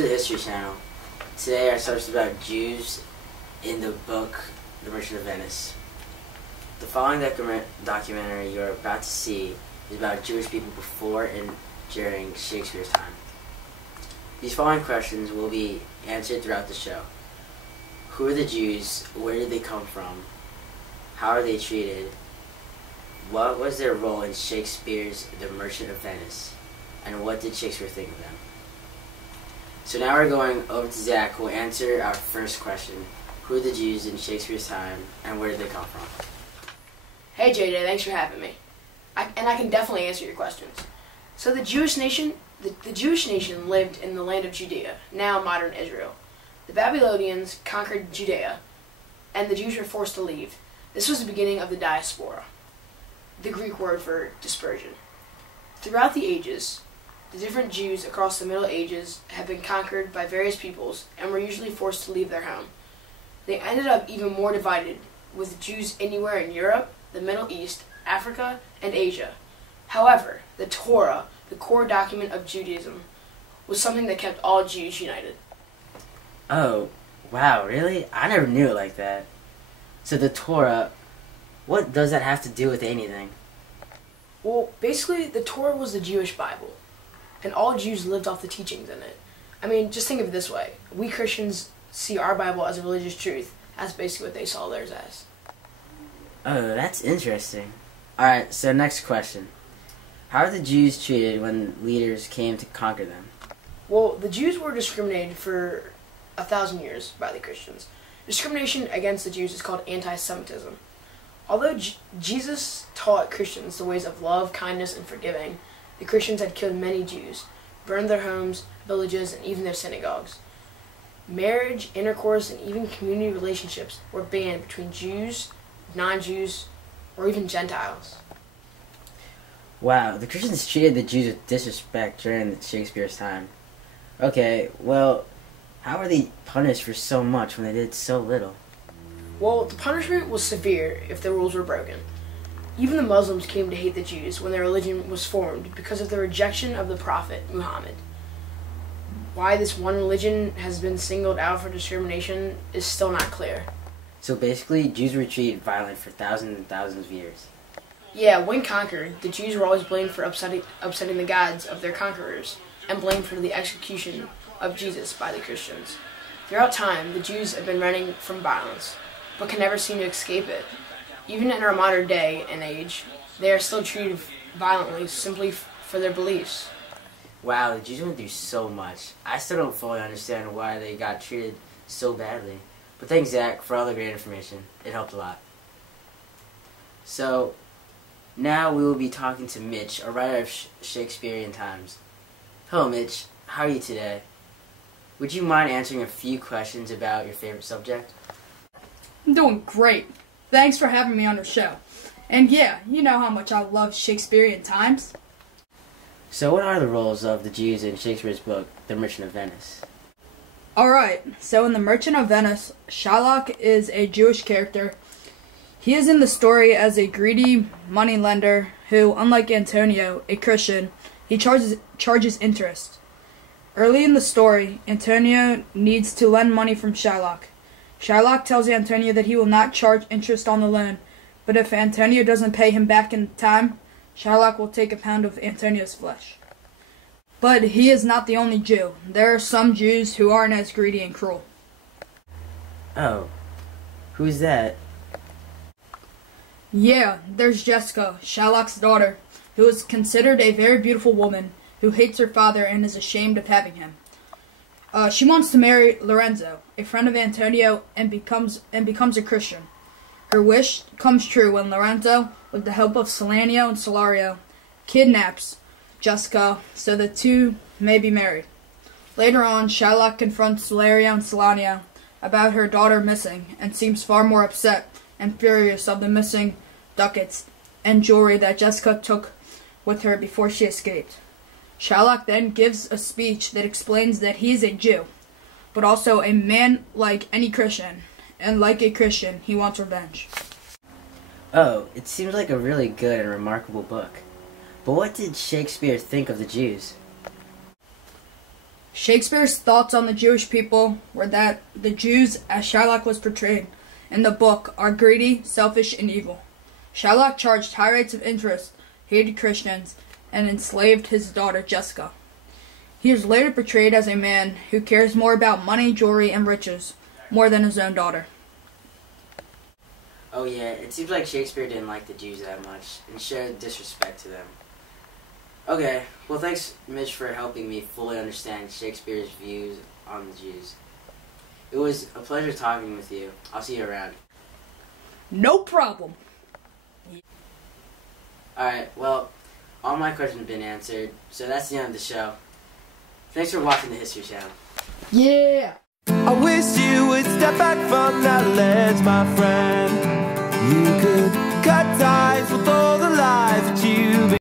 to the History Channel. Today our subject is about Jews in the book The Merchant of Venice. The following documentary you're about to see is about Jewish people before and during Shakespeare's time. These following questions will be answered throughout the show. Who are the Jews? Where did they come from? How are they treated? What was their role in Shakespeare's The Merchant of Venice? And what did Shakespeare think of them? So now we're going over to ZAC, who will answer our first question. Who are the Jews in Shakespeare's time, and where did they come from? Hey JJ, thanks for having me. I can definitely answer your questions. So the Jewish nation lived in the land of Judea, now modern Israel. The Babylonians conquered Judea, and the Jews were forced to leave. This was the beginning of the diaspora, the Greek word for dispersion. Throughout the ages, the different Jews across the Middle Ages have been conquered by various peoples and were usually forced to leave their home. They ended up even more divided, with Jews anywhere in Europe, the Middle East, Africa, and Asia. However, the Torah, the core document of Judaism, was something that kept all Jews united. Oh, wow, really? I never knew it like that. So the Torah, what does that have to do with anything? Well, basically, the Torah was the Jewish Bible, and all Jews lived off the teachings in it. I mean, just think of it this way. We Christians see our Bible as a religious truth. That's basically what they saw theirs as. Oh, that's interesting. Alright, so next question. How are the Jews treated when leaders came to conquer them? Well, the Jews were discriminated for 1,000 years by the Christians. Discrimination against the Jews is called anti-Semitism. Although Jesus taught Christians the ways of love, kindness, and forgiving, the Christians had killed many Jews, burned their homes, villages, and even their synagogues. Marriage, intercourse, and even community relationships were banned between Jews, non-Jews, or even Gentiles. Wow, the Christians treated the Jews with disrespect during Shakespeare's time. Okay, well, how were they punished for so much when they did so little? Well, the punishment was severe if the rules were broken. Even the Muslims came to hate the Jews when their religion was formed because of the rejection of the prophet Muhammad. Why this one religion has been singled out for discrimination is still not clear. So basically, Jews were treated violently for thousands and thousands of years. Yeah, when conquered, the Jews were always blamed for upsetting the gods of their conquerors, and blamed for the execution of Jesus by the Christians. Throughout time, the Jews have been running from violence, but can never seem to escape it. Even in our modern day and age, they are still treated violently simply for their beliefs. Wow, the Jews went through so much. I still don't fully understand why they got treated so badly. But thanks, Zach, for all the great information. It helped a lot. So, now we will be talking to Mitch, a writer of Shakespearean times. Hello, Mitch. How are you today? Would you mind answering a few questions about your favorite subject? I'm doing great. Thanks for having me on the show. And yeah, you know how much I love Shakespearean times. So what are the roles of the Jews in Shakespeare's book, The Merchant of Venice? Alright, so in The Merchant of Venice, Shylock is a Jewish character. He is in the story as a greedy moneylender who, unlike Antonio, a Christian, he charges interest. Early in the story, Antonio needs to lend money from Shylock. Shylock tells Antonio that he will not charge interest on the loan, but if Antonio doesn't pay him back in time, Shylock will take a pound of Antonio's flesh. But he is not the only Jew. There are some Jews who aren't as greedy and cruel. Oh, who's that? Yeah, there's Jessica, Shylock's daughter, who is considered a very beautiful woman who hates her father and is ashamed of having him. She wants to marry Lorenzo, a friend of Antonio, and becomes a Christian. Her wish comes true when Lorenzo, with the help of Salanio and Salario, kidnaps Jessica so the two may be married. Later on, Shylock confronts Salario and Salanio about her daughter missing and seems far more upset and furious of the missing ducats and jewelry that Jessica took with her before she escaped. Shylock then gives a speech that explains that he is a Jew, but also a man like any Christian, and like a Christian, he wants revenge. Oh, it seems like a really good and remarkable book. But what did Shakespeare think of the Jews? Shakespeare's thoughts on the Jewish people were that the Jews, as Shylock was portrayed in the book, are greedy, selfish, and evil. Shylock charged high rates of interest, hated Christians, and enslaved his daughter Jessica. He is later portrayed as a man who cares more about money, jewelry, and riches more than his own daughter. Oh yeah, it seems like Shakespeare didn't like the Jews that much and showed disrespect to them. Okay, well thanks Mitch for helping me fully understand Shakespeare's views on the Jews. It was a pleasure talking with you. I'll see you around. No problem. Alright, well, all my questions have been answered, so that's the end of the show. Thanks for watching the History Channel. Yeah. I wish you would step back from that ledge, my friend. You could cut ties with